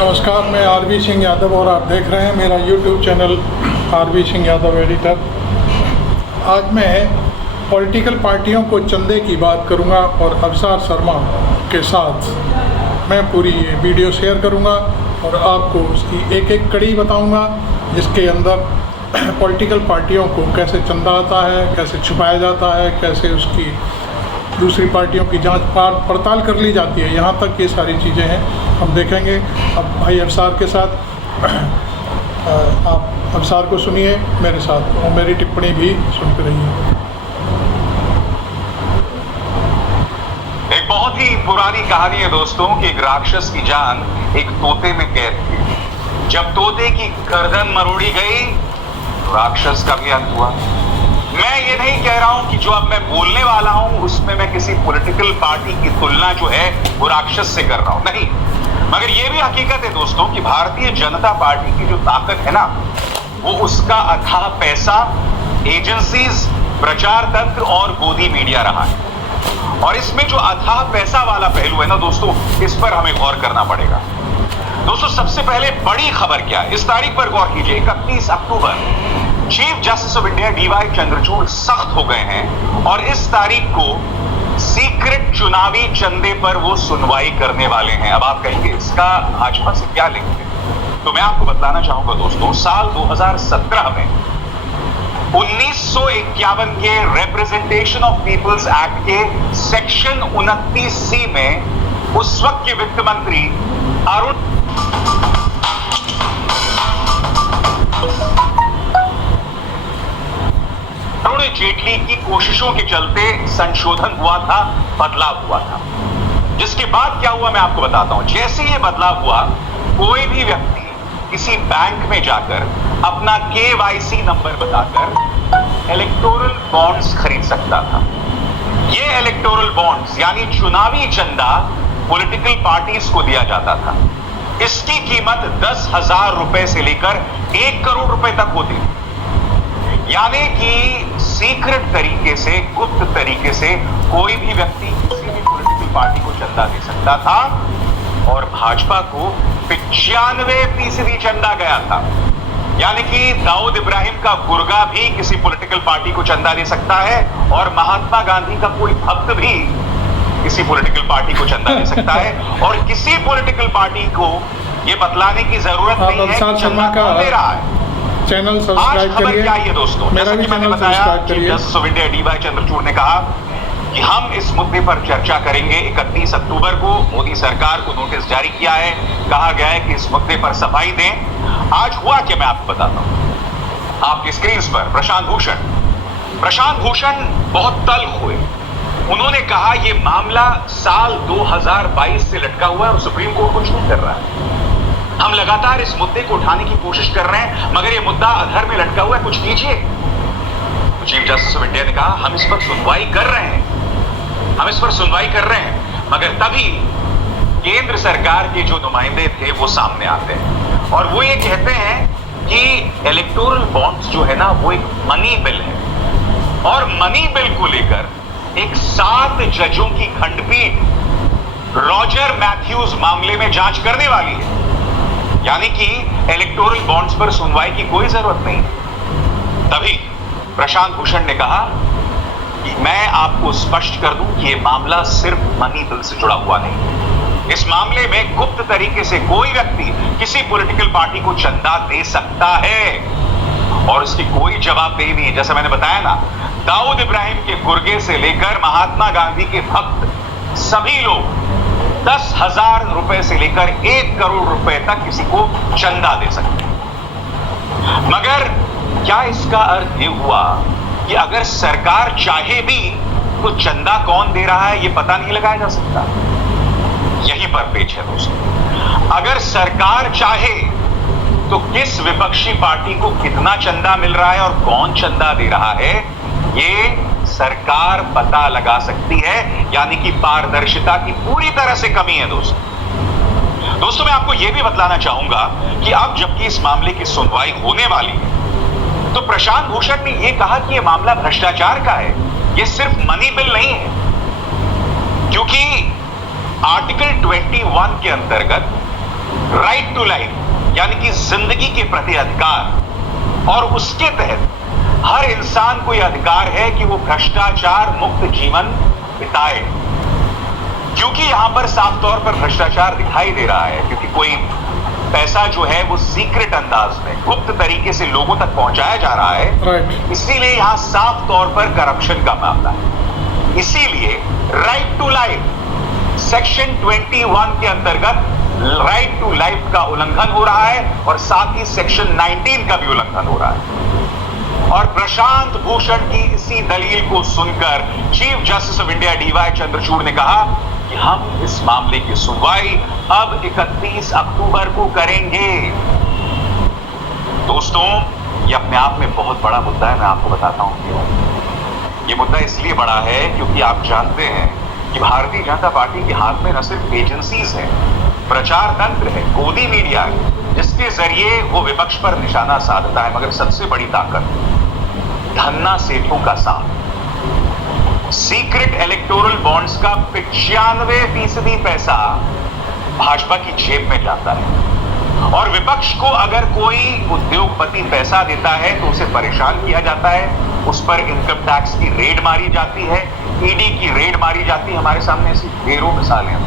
नमस्कार, मैं आरबी सिंह यादव और आप देख रहे हैं मेरा YouTube channel RB Singh Yadav editor. आज मैं पॉलिटिकल पार्टियों को चंदे की बात करूंगा और अवसार शर्मा के साथ मैं पूरी ये वीडियो शेयर करूंगा और आपको उसकी एक एक कड़ी बताऊंगा, जिसके अंदर पॉलिटिकल पार्टियों को कैसे चंदा आता है, कैसे छुपाया जाता है, कैसे उसकी दूसरी पार्टियों की जांच पड़ताल कर ली जाती है। यहाँ तक ये सारी चीज़ें हैं, हम देखेंगे। अब भाई अवसार के साथ आप अवसार को सुनिए मेरे साथ और मेरी टिप्पणी भी सुनते रहिए। एक बहुत ही पुरानी कहानी है दोस्तों कि एक राक्षस की जान एक तोते में कैद थी। जब तोते की गर्दन मरोड़ी गई, राक्षस का भी अंत हुआ। मैं ये नहीं कह रहा हूं कि जो अब मैं बोलने वाला हूं उसमें मैं किसी पॉलिटिकल पार्टी की तुलना जो है वो राक्षस से कर रहा हूं, नहीं। मगर ये भी हकीकत है दोस्तों कि भारतीय जनता पार्टी की जो ताकत है ना, वो उसका अथाह पैसा, एजेंसीज, प्रचार तंत्र और गोदी मीडिया रहा है। और इसमें जो अथाह पैसा वाला पहलू है ना दोस्तों, इस पर हमें गौर करना पड़ेगा। दोस्तों, सबसे पहले बड़ी खबर क्या है, इस तारीख पर गौर कीजिए। 31 अक्टूबर chief justice of India DY Chandrachud सख्त हो गए हैं और इस तारीख को सीक्रेट चुनावी चंदे पर वो सुनवाई करने वाले हैं। अब आप कहेंगे इसका भाजपा से क्या लिंक है, तो मैं आपको बताना चाहूंगा दोस्तों। साल 2017 में 1951 के रिप्रेजेंटेशन ऑफ पीपल्स एक्ट के सेक्शन 29C में उस वक्त के वित्त मंत्री अरुण जेटली की कोशिशों के चलते संशोधन हुआ था, बदलाव हुआ था। जिसके बाद क्या हुआ मैं आपको बताता हूं। जैसे ये बदलाव हुआ, कोई भी व्यक्ति किसी बैंक में जाकर अपना KYC नंबर बताकर इलेक्टोरल बॉन्ड्स खरीद सकता था। ये इलेक्टोरल बॉन्ड्स यानी चुनावी चंदा पॉलिटिकल पार्टीज को दिया जाता था। इसकी कीमत 10,000 रुपए से लेकर 1 करोड़ रुपए तक होती थी। यानी कि सीक्रेट तरीके से, गुप्त तरीके से कोई भी व्यक्ति किसी भी पॉलिटिकल पार्टी को चंदा दे सकता था और भाजपा को 95% चंदा गया था। यानी कि दाऊद इब्राहिम का गुर्गा भी किसी पॉलिटिकल पार्टी को चंदा दे सकता है और महात्मा गांधी का कोई भक्त भी किसी पॉलिटिकल पार्टी को चंदा दे सकता है। और किसी पॉलिटिकल पार्टी को यह बतलाने की जरूरत नहीं है कि चंदा कौन दे रहा है। चैनल सब्सक्राइब करिए। क्या है दोस्तों, मेरा भी चैनल सब्सक्राइब करिए। Justice of India DY Chandrachud ने कहा कि हम इस मुद्दे पर चर्चा करेंगे। 31 अक्टूबर को मोदी सरकार को नोटिस जारी किया है, कहा गया है कि इस मुद्दे पर सफाई दें। आज हुआ क्या मैं आपको बताता हूं। आपकी स्क्रीन पर प्रशांत भूषण बहुत तल्ख हुए। उन्होंने कहा यह मामला साल 2022 से लटका हुआ है और सुप्रीम कोर्ट कुछ नहीं कर रहा है। हम लगातार इस मुद्दे को उठाने की कोशिश कर रहे हैं मगर यह मुद्दा अधर में लटका हुआ है, कुछ कीजिए। चीफ जस्टिस ऑफ इंडिया ने कहा हम इस पर सुनवाई कर रहे हैं, मगर तभी केंद्र सरकार के जो नुमाइंदे थे वो सामने आते हैं और वो ये कहते हैं कि इलेक्टोरल बॉन्ड्स जो है ना वो एक मनी बिल है और मनी बिल को लेकर एक 7 जजों की खंडपीठ रॉजर मैथ्यूज मामले में जांच करने वाली है। यानी कि इलेक्टोरल बॉन्ड्स पर सुनवाई की कोई जरूरत नहीं। तभी प्रशांत भूषण ने कहा कि मैं आपको स्पष्ट कर दूं कि यह मामला सिर्फ मनी बिल से जुड़ा हुआ नहीं। इस मामले में गुप्त तरीके से कोई व्यक्ति किसी पॉलिटिकल पार्टी को चंदा दे सकता है और उसकी कोई जवाबदेही नहीं है। जैसे मैंने बताया ना, दाऊद इब्राहिम के गुर्गे से लेकर महात्मा गांधी के भक्त सभी लोग 10,000 रुपए से लेकर 1 करोड़ रुपए तक किसी को चंदा दे सकते हैं। मगर क्या इसका अर्थ यह हुआ कि अगर सरकार चाहे भी तो चंदा कौन दे रहा है यह पता नहीं लगाया जा सकता? यहीं पर पेच है दोस्तों। अगर सरकार चाहे तो किस विपक्षी पार्टी को कितना चंदा मिल रहा है और कौन चंदा दे रहा है, ये सरकार पता लगा सकती है। यानी कि पारदर्शिता की पूरी तरह से कमी है दोस्तों। मैं आपको यह भी बतलाना चाहूंगा कि अब जबकि इस मामले की सुनवाई होने वाली है तो प्रशांत भूषण ने यह कहा कि यह मामला भ्रष्टाचार का है, यह सिर्फ मनी बिल नहीं है। क्योंकि आर्टिकल 21 के अंतर्गत राइट टू लाइफ यानी कि जिंदगी के प्रति अधिकार, और उसके तहत हर इंसान को यह अधिकार है कि वो भ्रष्टाचार मुक्त जीवन बिताए। क्योंकि यहां पर साफ तौर पर भ्रष्टाचार दिखाई दे रहा है, क्योंकि कोई पैसा जो है वो सीक्रेट अंदाज में गुप्त तरीके से लोगों तक पहुंचाया जा रहा है, इसीलिए यहां साफ तौर पर करप्शन का मामला है। इसीलिए राइट टू लाइफ सेक्शन 21 के अंतर्गत राइट टू लाइफ का उल्लंघन हो रहा है, और साथ ही सेक्शन 19 का भी उल्लंघन हो रहा है। और प्रशांत भूषण की इसी दलील को सुनकर chief justice of India DY Chandrachud ने कहा कि हम इस मामले की सुनवाई अब 31 अक्टूबर को करेंगे। दोस्तों, ये अपने आप में बहुत बड़ा मुद्दा है, मैं आपको बताता हूं क्यों। ये मुद्दा इसलिए बड़ा है क्योंकि आप जानते हैं कि भारतीय जनता पार्टी के हाथ में न सिर्फ एजेंसीज है, प्रचार तंत्र है, गोदी मीडिया है, जिसके जरिए वो विपक्ष पर निशाना साधता है, मगर सबसे बड़ी ताकत धन्ना सेठों का साथ। सीक्रेट इलेक्टोरल बॉन्ड्स का 95% पैसा भाजपा की जेब में जाता है, और विपक्ष को अगर कोई उद्योगपति पैसा देता है तो उसे परेशान किया जाता है, उस पर इनकम टैक्स की रेड मारी जाती है, ईडी की रेड मारी जाती है। हमारे सामने ऐसी ढेरों मिसालें हैं।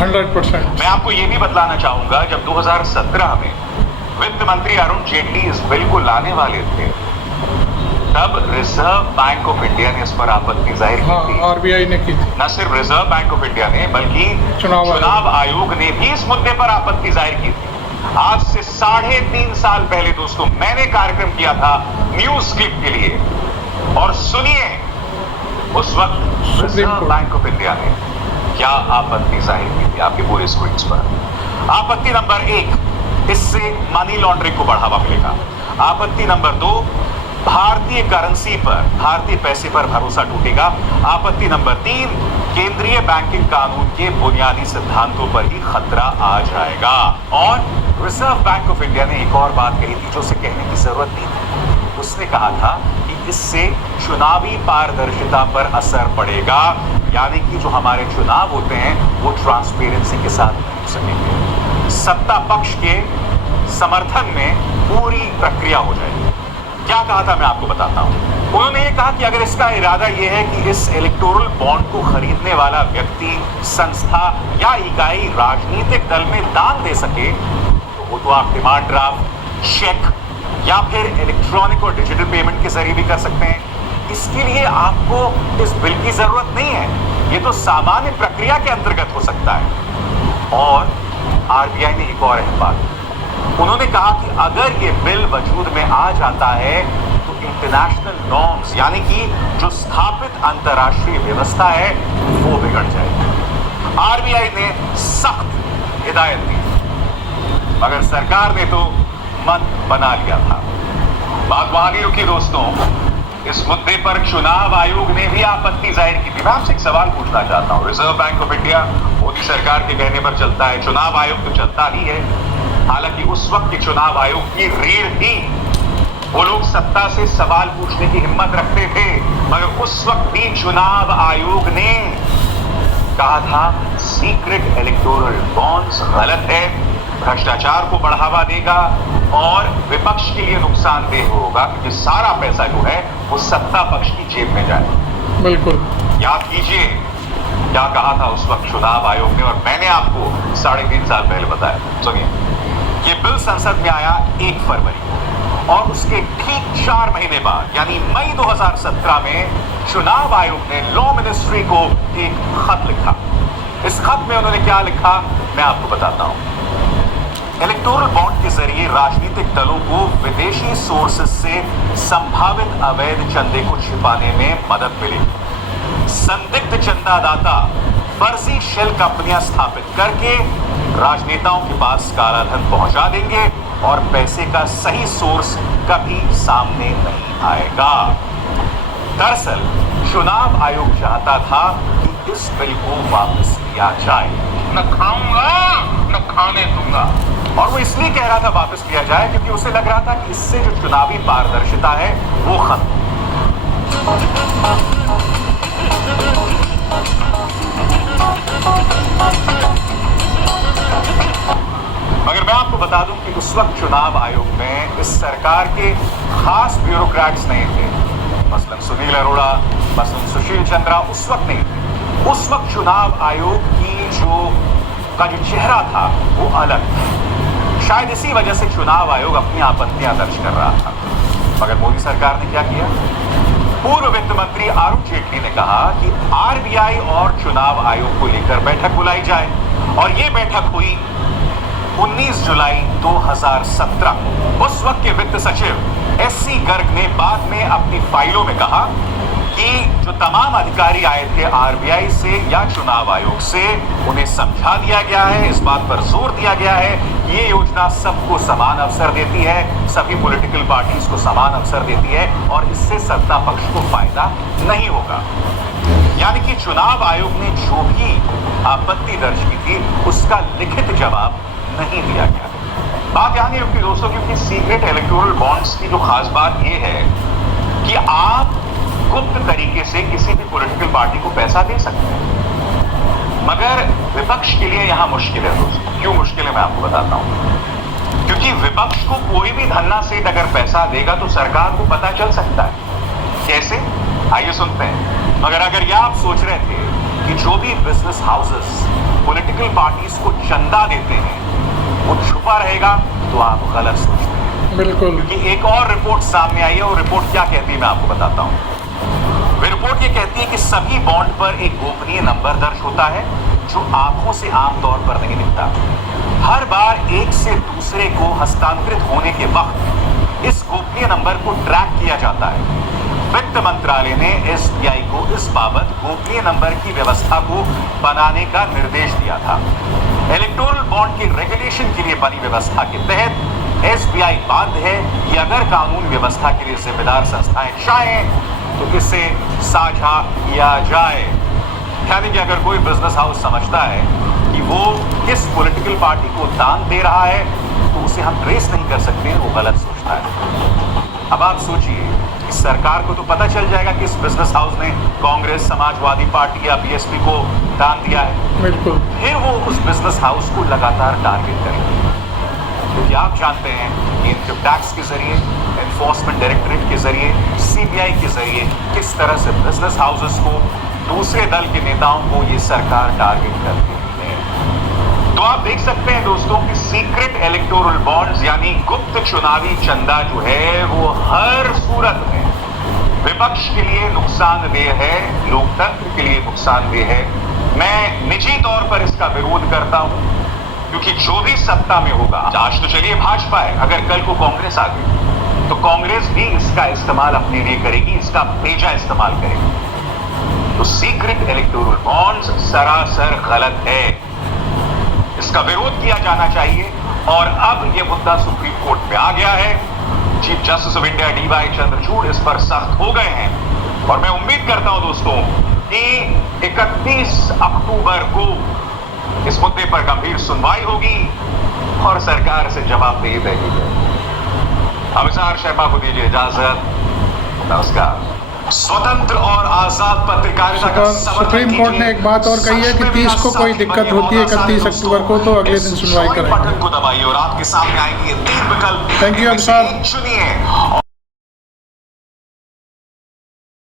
100%। मैं आपको यह भी बतलाना चाहूंगा, जब 2017 में वित्त मंत्री अरुण जेटली इस बिल को लाने वाले थे, तब रिजर्व बैंक ऑफ इंडिया ने इस पर आपत्ति जाहिर की थी। आरबीआई ने की थी। न सिर्फ रिजर्व बैंक ऑफ इंडिया ने, बल्कि चुनाव आयोग ने भी इस मुद्दे पर आपत्ति जाहिर की थी। आज से 3.5 साल पहले दोस्तों मैंने कार्यक्रम किया था न्यूज क्लिप के लिए, और सुनिए उस वक्त रिजर्व बैंक ऑफ इंडिया ने क्या आपत्ति जाहिर की थी आपके पूरे स्क्रीन्स पर। आपत्ति नंबर 1, इससे मनी लॉन्ड्रिंग को बढ़ावा मिलेगा। आपत्ति नंबर 2, भारतीय करेंसी पर, भारतीय पैसे पर भरोसा टूटेगा। आपत्ति नंबर 3, केंद्रीय बैंकिंग कानून के बुनियादी सिद्धांतों पर ही खतरा आ जाएगा। और रिजर्व बैंक ऑफ इंडिया ने एक और बात कही थी जो उसे कहने की जरूरत नहीं थी। उसने कहा था कि इससे चुनावी पारदर्शिता पर असर पड़ेगा, यानी कि जो हमारे चुनाव होते हैं वो ट्रांसपेरेंसी के साथ हो सकेंगे, सत्ता पक्ष के समर्थन में पूरी प्रक्रिया हो जाएगी। क्या कहा था मैं आपको बताता हूं। उन्होंने ये कहा कि अगर इसका इरादा यह है कि इस इलेक्टोरल बॉन्ड को खरीदने वाला व्यक्ति, संस्था या इकाई राजनीतिक दल में दान दे सके, तो वो तो आप डिमांड ड्राफ्ट, चेक या फिर इलेक्ट्रॉनिक और डिजिटल पेमेंट के जरिए भी कर सकते हैं। इसके लिए आपको इस बिल की जरूरत नहीं है, ये तो सामान्य प्रक्रिया के अंतर्गत हो सकता है। और आरबीआई ने एक और अहम बात, उन्होंने कहा कि अगर ये बिल वजूद में आ जाता है तो इंटरनेशनल नॉर्म्स यानी कि जो स्थापित अंतर्राष्ट्रीय व्यवस्था है वो बिगड़ जाएगी। आरबीआई ने सख्त हिदायत दी, मगर सरकार ने तो मन बना लिया था। बात वहां नहीं रुकी दोस्तों, इस मुद्दे पर चुनाव आयोग ने भी आपत्ति जाहिर की थी। मैं आपसे एक सवाल पूछना चाहता हूं। Reserve bank of India Modi सरकार के कहने पर चलता है, चुनाव आयोग तो चलता ही है। हालांकि उस वक्त के चुनाव आयोग की रीढ़ थी, वो लोग सत्ता से सवाल पूछने की हिम्मत रखते थे, मगर उस वक्त भी चुनाव आयोग ने कहा था सीक्रेट इलेक्टोरल बॉन्ड्स गलत है, भ्रष्टाचार को बढ़ावा देगा और विपक्ष के लिए नुकसानदेह होगा, क्योंकि सारा पैसा जो है वो सत्ता पक्ष की जेब में जाए। बिल्कुल याद कीजिए क्या कहा था उस वक्त चुनाव आयोग ने, और मैंने आपको 3.5 साल पहले बताया। सुनिए, ये बिल संसद में आया 1 फरवरी को, और उसके ठीक 4 महीने बाद यानी मई 2017 में चुनाव आयोग ने लॉ मिनिस्ट्री को एक खत लिखा। इस खत में उन्होंने क्या लिखा मैं आपको बताता हूं। इलेक्टोरल बॉन्ड के जरिए राजनीतिक दलों को विदेशी सोर्सेस से संभावित अवैध चंदे को छिपाने में मदद मिलेगी। संदिग्ध चंदादाता फर्जी शेल कंपनियां स्थापित करके राजनेताओं के पास काला धन पहुंचा देंगे और पैसे का सही सोर्स कभी सामने नहीं आएगा। दरअसल चुनाव आयोग चाहता था कि इस बिल को वापस लिया जाए। न खाऊंगा न खाने दूंगा, और वो इसलिए कह रहा था वापस लिया जाए क्योंकि उसे लग रहा था कि इससे जो चुनावी पारदर्शिता है वो खत्म। आपको बता दूं कि उस वक्त चुनाव आयोग में इस सरकार के खास ब्यूरोक्रेट्स नहीं थे, मसलन सुनील अरोड़ा, मसलन सुशील चंद्रा उस वक्त नहीं थे। उस वक्त चुनाव आयोग की जो चेहरा था वो अलग था। शायद इसी वजह से चुनाव आयोग अपनी आपत्तियां दर्ज कर रहा था। मगर मोदी सरकार ने क्या किया? पूर्व वित्त मंत्री अरुण जेटली ने कहा कि आरबीआई और चुनाव आयोग को लेकर बैठक बुलाई जाए, और ये बैठक हुई 19 जुलाई 2017 को। उस वक्त के वित्त सचिव एससी गर्ग ने बाद में अपनी फाइलों में कहा कि जो तमाम अधिकारी आए थे आरबीआई से या चुनाव आयोग से, उन्हें समझा दिया गया है, इस बात पर जोर दिया गया है कि ये योजना सबको समान अवसर देती है, सभी पॉलिटिकल पार्टीज को समान अवसर देती है, और इससे सत्ता पक्ष को फायदा नहीं होगा। यानी कि चुनाव आयोग ने जो भी आपत्ति दर्ज की थी उसका लिखित जवाब नहीं दिया गया। बात यहाँ नहीं रुकती दोस्तों, क्योंकि सीक्रेट इलेक्टोरल बॉन्ड्स की जो खास बात यह है कि आप गुप्त तरीके से किसी भी पॉलिटिकल पार्टी को पैसा दे सकते हैं, मगर विपक्ष के लिए यहां मुश्किल है दोस्तों। क्यों मुश्किल है मैं आपको बताता हूं। क्योंकि विपक्ष को कोई भी धन्ना सेठ अगर पैसा देगा तो सरकार को पता चल सकता है। कैसे? आइए सुनते हैं। मगर अगर यह आप सोच रहे थे कि जो भी बिजनेस हाउसेस पॉलिटिकल पार्टीज को चंदा देते हैं वो छुपा रहेगा, तो आप गलत सोचते हैं। बिल्कुल। क्योंकि एक और रिपोर्ट सामने आई है, और रिपोर्ट क्या कहती है मैं आपको बताता हूं। रिपोर्ट ये कहती है कि सभी बॉन्ड पर एक गोपनीय नंबर दर्ज होता है जो आंखों से आमतौर पर नहीं दिखता। हर बार एक से दूसरे को हस्तांतरित होने के वक्त इस गोपनीय नंबर को ट्रैक किया जाता है। वित्त मंत्रालय ने एसबीआई को इस बाबत गोपनीय नंबर की व्यवस्था को बनाने का निर्देश दिया था। इलेक्टोरल बॉन्ड की रेगुलेशन के लिए बनी व्यवस्था के तहत एसबीआई बाध्य है कि अगर कानून व्यवस्था के लिए जिम्मेदार संस्थाएं चाहें तो इसे साझा किया जाए। यानी कि अगर कोई बिजनेस हाउस समझता है कि वो किस पॉलिटिकल पार्टी को दान दे रहा है तो उसे हम ट्रेस नहीं कर सकते, वो गलत सोचता है। अब आप सोचिए कि सरकार को तो पता चल जाएगा कि इस बिजनेस हाउस ने कांग्रेस, समाजवादी पार्टी या बीएसपी को दान दिया है। बिल्कुल। फिर वो उस बिजनेस हाउस को लगातार टारगेट करेंगे, क्योंकि आप जानते हैं कि इनकम टैक्स के जरिए, एनफोर्समेंट डायरेक्टरेट के जरिए, सीबीआई के जरिए किस तरह से बिजनेस हाउसेस को, दूसरे दल के नेताओं को ये सरकार टारगेट करती है। तो आप देख सकते हैं दोस्तों कि सीक्रेट इलेक्टोरल बॉन्ड्स यानी गुप्त चुनावी चंदा जो है वो हर सूरत में विपक्ष के लिए नुकसानदेह है, लोकतंत्र के लिए नुकसानदेह है। मैं निजी तौर पर इसका विरोध करता हूं, क्योंकि जो भी सत्ता में होगा, आज तो चलिए भाजपा है, अगर कल को कांग्रेस आ गई तो कांग्रेस भी इसका इस्तेमाल अपने लिए करेगी, इसका बेजा इस्तेमाल करेगी। तो सीक्रेट इलेक्टोरल बॉन्ड्स सरासर गलत है, इसका विरोध किया जाना चाहिए। और अब यह मुद्दा सुप्रीम कोर्ट में आ गया है। Chief justice of India DY Chandrachud इस पर सख्त हो गए हैं, और मैं उम्मीद करता हूं दोस्तों कि 31 अक्टूबर को इस मुद्दे पर गंभीर सुनवाई होगी और सरकार से जवाबदेही देगी। अभिसार शर्मा को दीजिए इजाजत। नमस्कार। स्वतंत्र और आजाद पत्रकारिता का सुप्रीम कोर्ट ने एक बात और कही है कि 30 को कोई दिक्कत होती है 31 अक्टूबर को, तो अगले दिन सुनवाई करेंगे। बटन को दबाइए और आपके सामने आएंगे 3 विकल्प। Thank you Abhisar. चुनिए।